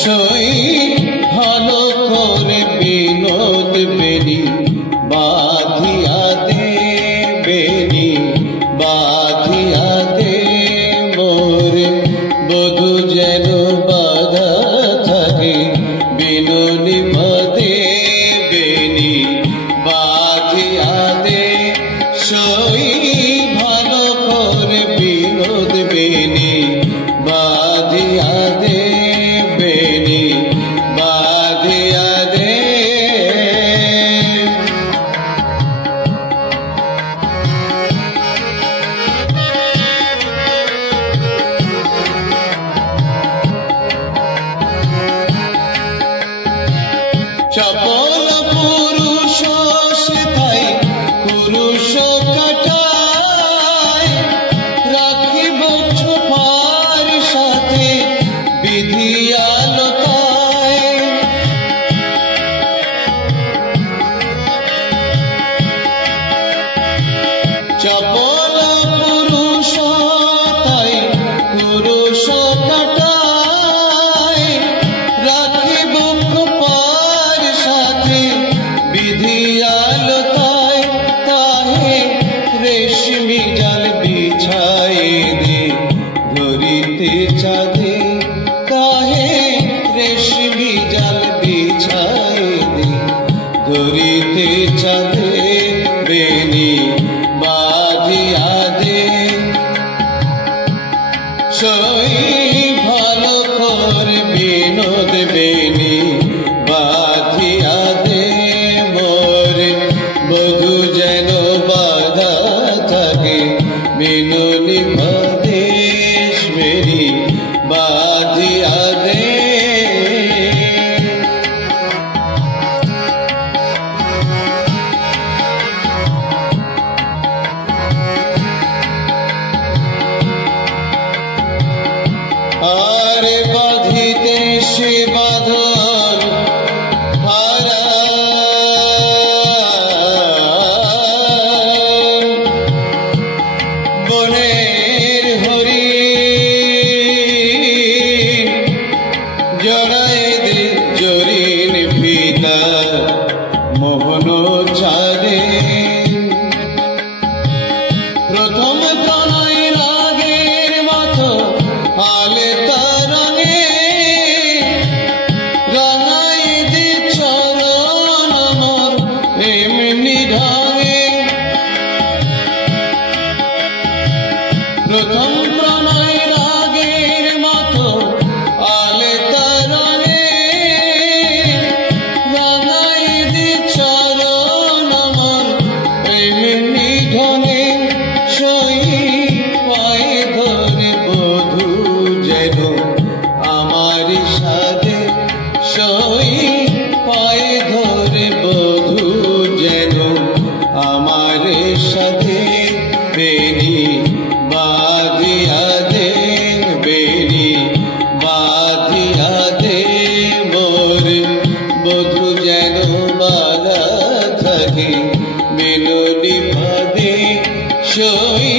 সই ভালো করে বিনোদ বেনি বাঁধিয়া দে, বেনি বাঁধিয়া দে মোর বধূ যেন বাঁধা থাকে বিনুনি পদে, বেনি বাঁধিয়া দে সই ভালো করে বিনোদ বেনি বাঁধিয়া দে, বেনি বাঁধিয়া দে। চপল পুরুষ সেথায় পুরুষ কাটায় রাখিব ছোপার সাথে বিধিয়ালতায়। চপল পুরুষ তাই পুরুষ কাটায় রাখিব ছোপার সাথে বিধিয়ালতায়। তাহে রেশমি জাল বিছায়ে দে ধরিতে চাঁদে, তাহে রেশমি জাল বিছায়ে দে ধরিতে চাঁদে বেনি বাঁধিয়া দে সই ভালো করে বিনোদ বেনি বাঁধিয়া দে মোর বধূ যেন বাঁধা থাকে বিনুনি পদে, বেনি বাঁধিয়া দে। আরে বাঁধিতে সে বাঁধন হারা বনের হরিণ জড়াই দে জরিন ফিতা মোহন চাঁদে। প্রথম প্রণয় রাগের মতো আলে তারঙে রাঙাই দে চরণ আমার এমনি ঢঙে। প্রথম প্রণয় রাগের মতো আলে তারঙে রাঙাই দে চরণ আমার এমনি ঢঙে। সই পায়ে ধরে বধূ যেন আমার সাথে, সই পায়ে ধরে বধূ যেন আমার সাথে বেনি বাঁধিয়া দে, বেনি বাঁধিয়া দে মোর বধূ যেন বাঁধা থাকে বিনুনি পদে সই